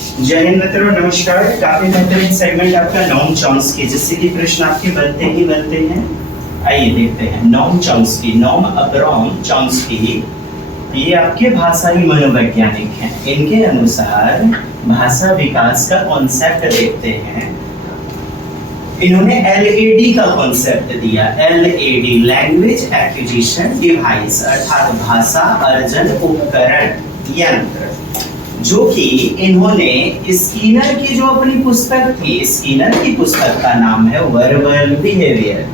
जय हिंद मित्रों, नमस्कार। काफी बेहतरीन सेगमेंट आपका नॉम चॉम्स्की, जिससे कि प्रश्न आपके बनते ही बनते हैं। आइए देखते हैं नॉम चॉम्स्की, नॉम अब्राहम चॉम्स्की। ये आपके भाषाई मनोवैज्ञानिक हैं। इनके अनुसार भाषा विकास का कॉन्सेप्ट देखते हैं। इन्होंने एलएडी का कॉन्सेप्ट दिया। एलएडी लैंग्वेज एक्विजिशन डिवाइस, अर्थात भाषा अर्जन उपकरण यंत्र, जो कि इन्होंने स्किनर की जो अपनी पुस्तक थी, स्किनर की पुस्तक का नाम है वर्बल बिहेवियर,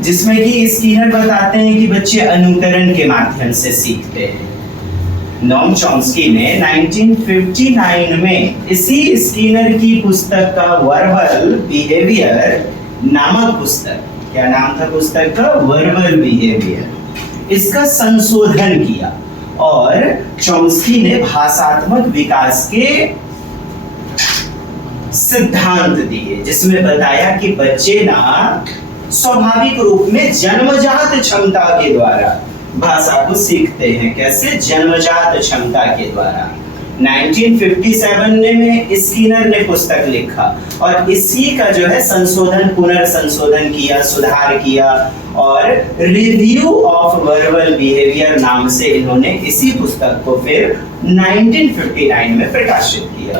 जिसमें कि स्किनर बताते हैं कि बच्चे अनुकरण के माध्यम से सीखते हैं। नॉम चॉम्स्की ने 1959 में इसी स्किनर की पुस्तक का वर्बल बिहेवियर नामक पुस्तक, क्या नाम था पुस्तक का? वर्बल बिहेवियर, इसका संशोधन किया और चॉम्स्की ने भाषात्मक विकास के सिद्धांत दिए, जिसमें बताया कि बच्चे ना स्वाभाविक रूप में जन्मजात क्षमता के द्वारा भाषा को सीखते हैं। कैसे? जन्मजात क्षमता के द्वारा। 1957 में स्किनर ने पुस्तक लिखा और इसी का जो है संशोधन, पुनर्संशोधन किया, सुधार किया और रिव्यू ऑफ वर्बल बिहेवियर नाम से इन्होंने इसी पुस्तक को फिर 1959 में प्रकाशित किया।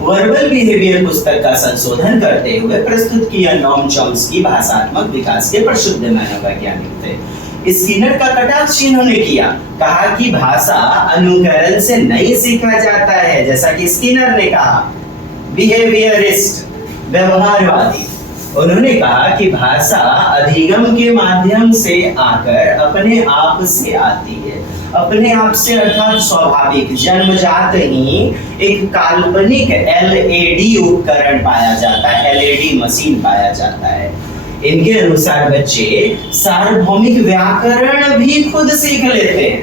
वर्बल बिहेवियर पुस्तक का संशोधन करते हुए प्रस्तुत किया नॉम चॉम्स्की भाषात्मक विकास के प्रसिद्ध मनोवैज्ञानिक थे। स्किनर का कटाक्ष इन्होंने किया, कहा कि भाषा अनुकरण से नहीं सीखा जाता है, जैसा कि स्किनर ने कहा, बिहेवियरिस्ट, व्यवहारवादी। उन्होंने कहा कि भाषा अधिगम के माध्यम से आकर अपने आप से आती है, अपने आप से अर्थात स्वाभाविक जन्मजात ही एक काल्पनिक एलएडी उपकरण पाया जाता है, एलएडी मशीन पाया जाता है। इनके अनुसार बच्चे सार्वभौमिक व्याकरण भी खुद सीख लेते हैं,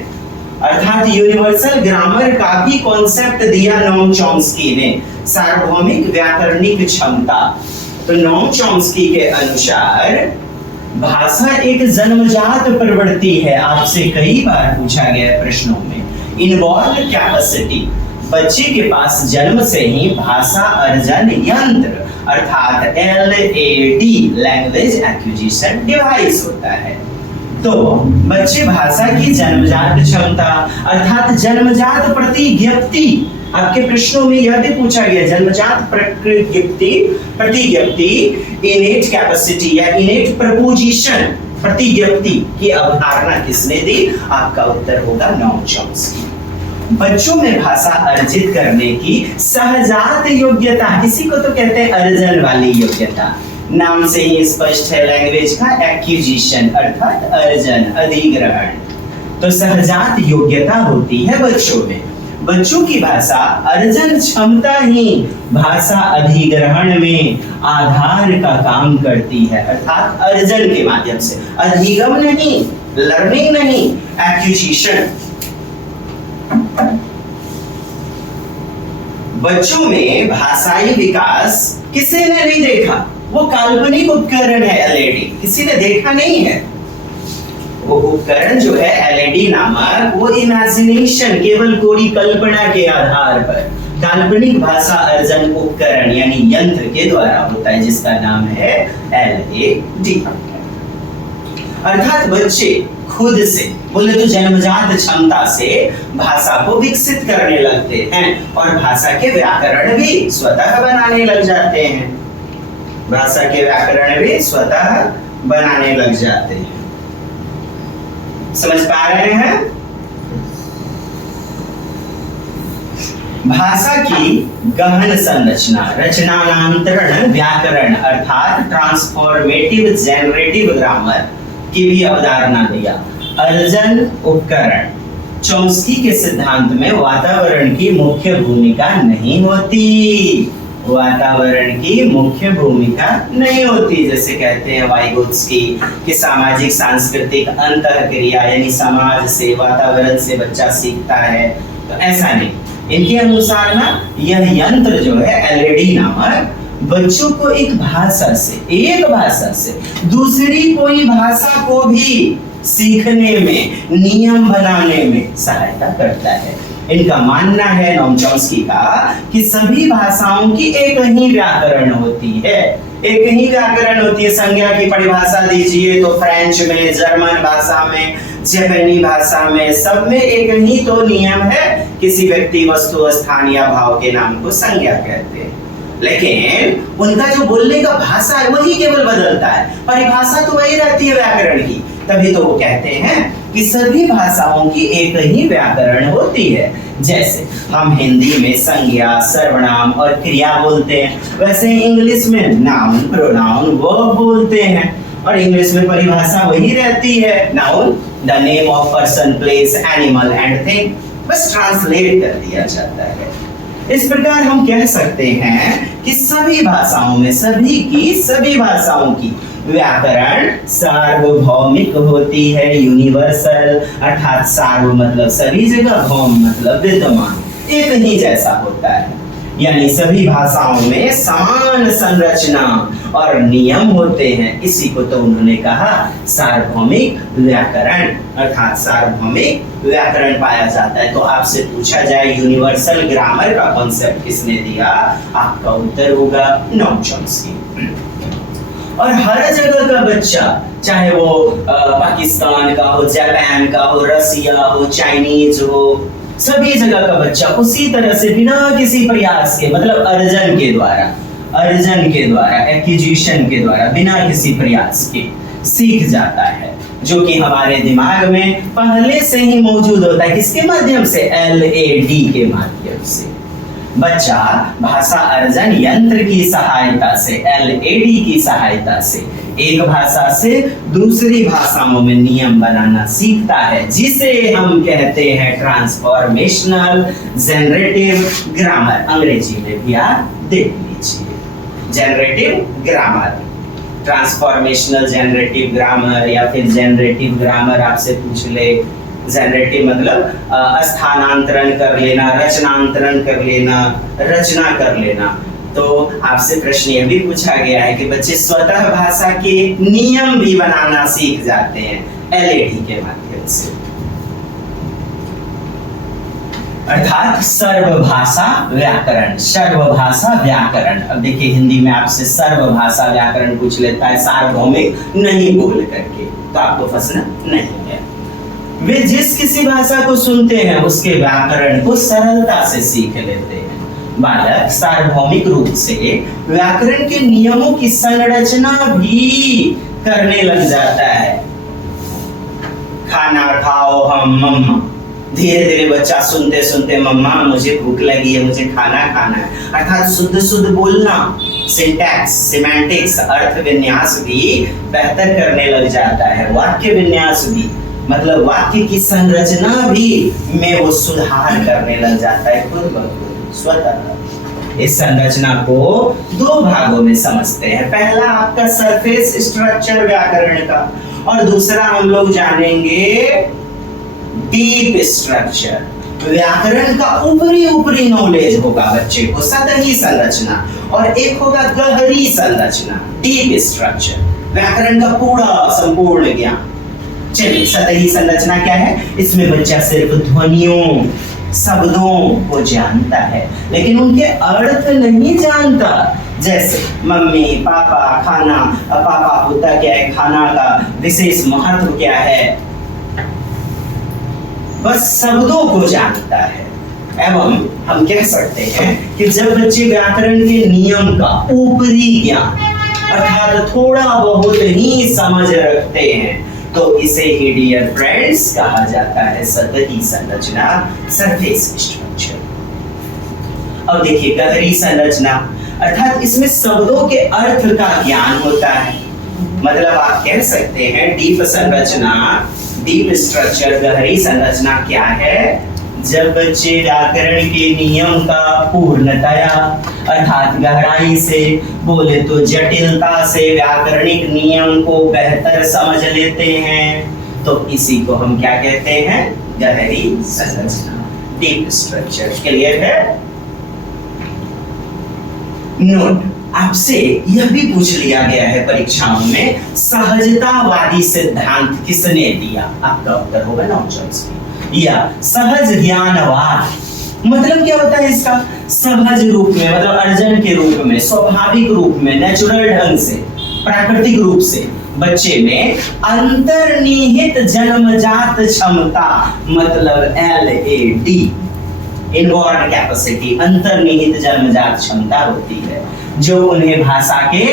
अर्थात यूनिवर्सल ग्रामर का भी कॉन्सेप्ट दिया नॉम चॉम्स्की ने, सार्वभौमिक व्याकरणिक क्षमता। तो नॉम चॉम्स्की के अनुसार भाषा एक जन्मजात प्रवृत्ति है। आपसे कई बार पूछा गया प्रश्नों में। इनवॉल्व कैपेसिटी, बच्चे के पास जन्म से ही भाषा अर्जन यंत्र अर्थात एलएडी लैंग्वेज एक्विजिशन डिवाइस होता है। तो बच्चे भाषा की जन्मजात क्षमता अर्थात जन्मजात प्रतिज्ञप्ति, आपके प्रश्नों में यह भी पूछा गया, जन्मजात प्रतिज्ञप्ति इनेट कैपेसिटी या इनेट प्रपोजिशन, प्रतिज्ञप्ति की अवधारणा किसने दी? आपका उत्तर होगा नॉम चॉम्स्की। बच्चों में भाषा अर्जित करने की सहजात योग्यता, किसी को तो कहते हैं अर्जन वाली योग्यता, नाम से ही स्पष्ट है, लैंग्वेज का एक्विजिशन अर्थात अर्जन, अधिग्रहण। तो सहजात योग्यता होती है बच्चों में। बच्चों की भाषा अर्जन क्षमता ही भाषा अधिग्रहण में आधार का काम करती है, अर्थात अर्जन के माध्यम से, अधिगम नहीं, लर्निंग नहीं, एक्विजिशन। बच्चों में भाषाई विकास किसी ने नहीं देखा, वो काल्पनिक उपकरण है एलएडी, किसी ने देखा नहीं है। वो उपकरण जो है एलएडी नामक, वो इमेजिनेशन, केवल कोरी कल्पना के आधार पर काल्पनिक भाषा अर्जन उपकरण यानी यंत्र के द्वारा होता है, जिसका नाम है एलएडी। अर्थात बच्चे खुद से, बोले तो जन्मजात क्षमता से भाषा को विकसित करने लगते हैं और भाषा के व्याकरण भी स्वतः बनाने लग जाते हैं, भाषा के व्याकरण भी स्वतः बनाने लग जाते हैं। समझ पा रहे हैं? भाषा की गहन संरचना, रचनांतरण व्याकरण अर्थात ट्रांसफॉर्मेटिव जेनरेटिव ग्रामर की भी अवधारणा दिया। अर्जन उपकरण, चॉम्स्की के सिद्धांत में वातावरण की मुख्य भूमिका नहीं होती, वातावरण की मुख्य भूमिका नहीं होती। जैसे कहते हैं वाइगोत्स्की कि सामाजिक सांस्कृतिक अंतःक्रिया यानी समाज से, वातावरण से बच्चा सीखता है, तो ऐसा नहीं। इनके अनुसार ना यह यंत्र जो है एलएडी नामक, बच्चों को एक भाषा से दूसरी कोई भाषा को भी सीखने में, नियम बनाने में सहायता करता है। इनका मानना है, नोम चॉम्स्की का, कि सभी भाषाओं की एक ही व्याकरण होती है, एक ही व्याकरण होती है। संज्ञा की परिभाषा दीजिए तो फ्रेंच में, जर्मन भाषा में, जापानी भाषा में, सब में एक ही तो नियम है। किसी व्यक्ति, वस्तु, स्थान या भाव के नाम को संज्ञा कहते हैं, लेकिन उनका जो बोलने का भाषा है वही केवल बदलता है, परिभाषा तो वही रहती है व्याकरण की। तभी तो वो कहते हैं कि सभी भाषाओं की एक ही व्याकरण होती है। जैसे हम हिंदी में संज्ञा, सर्वनाम और क्रिया बोलते हैं, वैसे इंग्लिश में नाउन, प्रोनाउन, वर्ब बोलते हैं, और इंग्लिश में परिभाषा वही रहती है, noun the name of person, place, animal and thing, बस ट्रांसलेट कर दिया जाता है। इस प्रकार हम कह सकते हैं कि सभी भाषाओं में, सभी भाषाओं की व्याकरण सार्वभौमिक होती है, यूनिवर्सल, अर्थात सार्व मतलब सभी जगह, भौम मतलब विद्यमान, एक ही जैसा होता है। यानी सभी भाषाओं में समान संरचना और नियम होते हैं। इसी को तो उन्होंने कहा सार्वभौमिक व्याकरण, अर्थात सार्वभौमिक व्याकरण पाया जाता है। तो आपसे पूछा जाए यूनिवर्सल ग्रामर का कॉन्सेप्ट किसने दिया, आपका उत्तर होगा नोम चॉम्स्की। और हर जगह का बच्चा, चाहे वो पाकिस्तान का हो, जापान का हो, रसिया हो, चाइनीज हो, सभी जगह का बच्चा उसी तरह से बिना किसी प्रयास के, मतलब अर्जन के द्वारा, एक्विजिशन के द्वारा, बिना किसी प्रयास के सीख जाता है, जो कि हमारे दिमाग में पहले से ही मौजूद होता है। किसके माध्यम से, LAD के माध्यम से। बच्चा भाषा अर्जन यंत्र की सहायता से, LAD की सहायता से, एक भाषा से दूसरी भाषाओं में नियम बनाना सीखता है, जिसे हम कहते हैं ट्रांसफॉर्मेशनल जनरेटिव ग्रामर। अंग्रेजी में भी आप देख लीजिए, generative grammar, transformational generative grammar, या फिर जनरेटिव ग्रामर आपसे पूछ ले। जनरेटिव मतलब स्थानांतरण कर लेना, रचनांतरण कर लेना, रचना कर लेना। तो आपसे प्रश्न यह भी पूछा गया है कि बच्चे स्वतः भाषा के नियम भी बनाना सीख जाते हैं LAD के माध्यम से, अर्थात सर्वभाषा व्याकरण, सर्वभाषा व्याकरण। अब देखिए हिंदी में आपसे सर्वभाषा व्याकरण पूछ लेता है सार्वभौमिक नहीं बोल करके, तो आपको फंसना नहीं है। वे जिस किसी भाषा को सुनते हैं उसके व्याकरण को सरलता से सीख लेते हैं। बालक सार्वभौमिक रूप से व्याकरण के नियमों की संरचना भी करने लग जाता है। खाना खाओ हम मम्मा, धीरे धीरे बच्चा सुनते सुनते मम्मा मुझे भूख लगी है, मुझे खाना खाना है, अर्थात शुद्ध शुद्ध बोलना, सिंटैक्स, सिमेंटिक्स, अर्थ विन्यास भी बेहतर करने लग जाता है। वाक्य विन्यास भी, मतलब वाक्य की संरचना भी में वो सुधार करने लग जाता है खुद ब खुद, स्वतः। इस संरचना को दो भागों में समझते हैं। पहला आपका सरफेस स्ट्रक्चर व्याकरण का, और दूसरा हम लोग जानेंगे डीप स्ट्रक्चर। व्याकरण का ऊपरी नॉलेज होगा बच्चे को, सतही संरचना, और एक होगा गहरी संरचना, डीप स्ट्रक्चर, व्याकरण का पूरा संपूर्ण ज्ञान। चलिए, सतही संरचना क्या है? इसमें बच्चा सिर्फ ध्वनियों, शब्दों को जानता है, लेकिन उनके अर्थ नहीं जानता। जैसे मम्मी, पापा, खाना, पापा होता क्या है, खाना का विशेष महत्व क्या है, बस शब्दों को जानता है। एवं हम कह सकते हैं कि जब बच्चे व्याकरण के नियम का ऊपरी ज्ञान, अर्थात थोड़ा बहुत ही समझ रखते हैं, तो इसे ही डियर फ्रेंड्स कहा जाता है सतही संरचना, सरफेस स्ट्रक्चर। अब देखिए गहरी संरचना, अर्थात इसमें शब्दों के अर्थ का ज्ञान होता है। मतलब आप कह सकते हैं डीप संरचना, डीप स्ट्रक्चर, गहरी संरचना क्या है? जब बच्चे व्याकरण के नियम का पूर्णतया, अर्थात गहराई से, बोले तो जटिलता से व्याकरणिक नियम को बेहतर समझ लेते हैं, तो इसी को हम क्या कहते हैं? गहरी संरचना, डीप स्ट्रक्चर। क्लियर है? नोट, आपसे यह भी पूछ लिया गया है परीक्षाओं में, सहजतावादी सिद्धांत किसने दिया? आपका उत्तर होगा नॉन चॉइस या सहज ज्ञानवाद। मतलब क्या होता है इसका? सहज रूप में मतलब अर्जन के रूप में, स्वाभाविक रूप में, नेचुरल ढंग से, प्राकृतिक रूप से बच्चे में अंतर्निहित जन्मजात क्षमता, मतलब LAD, इनबॉर्न कैपेसिटी, अंतर्निहित जन्मजात क्षमता होती है जो उन्हें भाषा के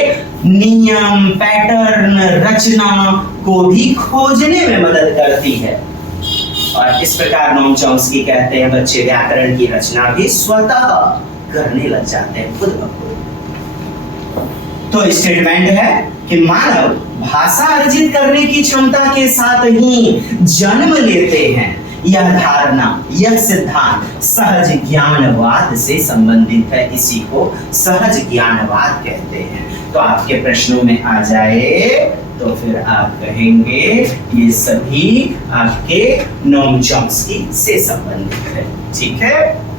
नियम, पैटर्न, रचना को भी खोजने में मदद करती है। और इस प्रकार नोम चॉम्स्की कहते हैं बच्चे व्याकरण की रचना भी स्वतः करने लग जाते हैं, खुद ब खुद। तो स्टेटमेंट है कि मानव भाषा अर्जित करने की क्षमता के साथ ही जन्म लेते हैं। यह धारणा, यह सिद्धांत सहज ज्ञानवाद से संबंधित है, इसी को सहज ज्ञानवाद कहते हैं। तो आपके प्रश्नों में आ जाए तो फिर आप कहेंगे ये सभी आपके नोम चॉम्स्की से संबंधित है। ठीक है।